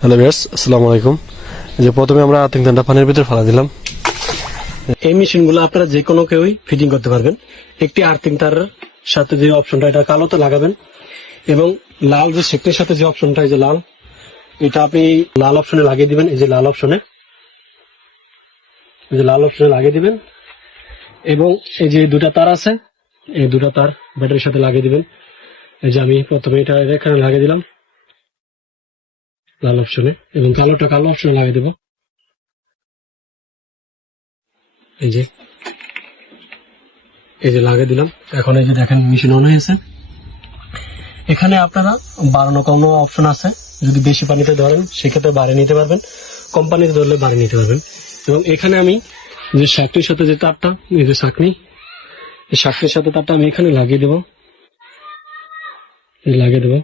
Hello viewers, আসসালামু আলাইকুম। যে প্রথমে আমরা আর্থিং তারটা পানির ভিতরে ফেলা দিলাম। এই মেশিনগুলো আপনারা যে কোনো কেউই ফিটিং করতে পারবেন। একটি আর্থিং তারের সাথে যে অপশনটা, এটা কালোতে লাগাবেন, এবং লাল যে শেকটের সাথে যে অপশনটা, এই যে লাল, এটা আপনি লাল অপশনে লাগিয়ে দিবেন। এই যে লাল অপশনে, এই যে লাল অপশনে লাগিয়ে দিবেন, এবং এই যে দুটা তার আছে, এই দুটা তার ব্যাটারির সাথে লাগিয়ে দিবেন। এই যে আমি প্রথমে এটা এখানে লাগিয়ে দিলাম লাল অপশনে, এবং কালোটা কালো অপশনে লাগিয়ে দেবো। এই যে লাগিয়ে দিলাম। এখন এই যে দেখেন মেশিন অন হয়েছে। এখানে আপনারা বাড়ানো কমানো অপশন আছে। যদি বেশি পানিতে ধরেন সেক্ষেত্রে বাড়িয়ে নিতে পারবেন, কম পানিতে ধরলে বাড়িয়ে নিতে পারবেন। এবং এখানে আমি যে শাকটির সাথে যে তারটা, এই যে শাকনি, এই শাকটির সাথে তারটা আমি এখানে লাগিয়ে দেবো, লাগিয়ে দেবো।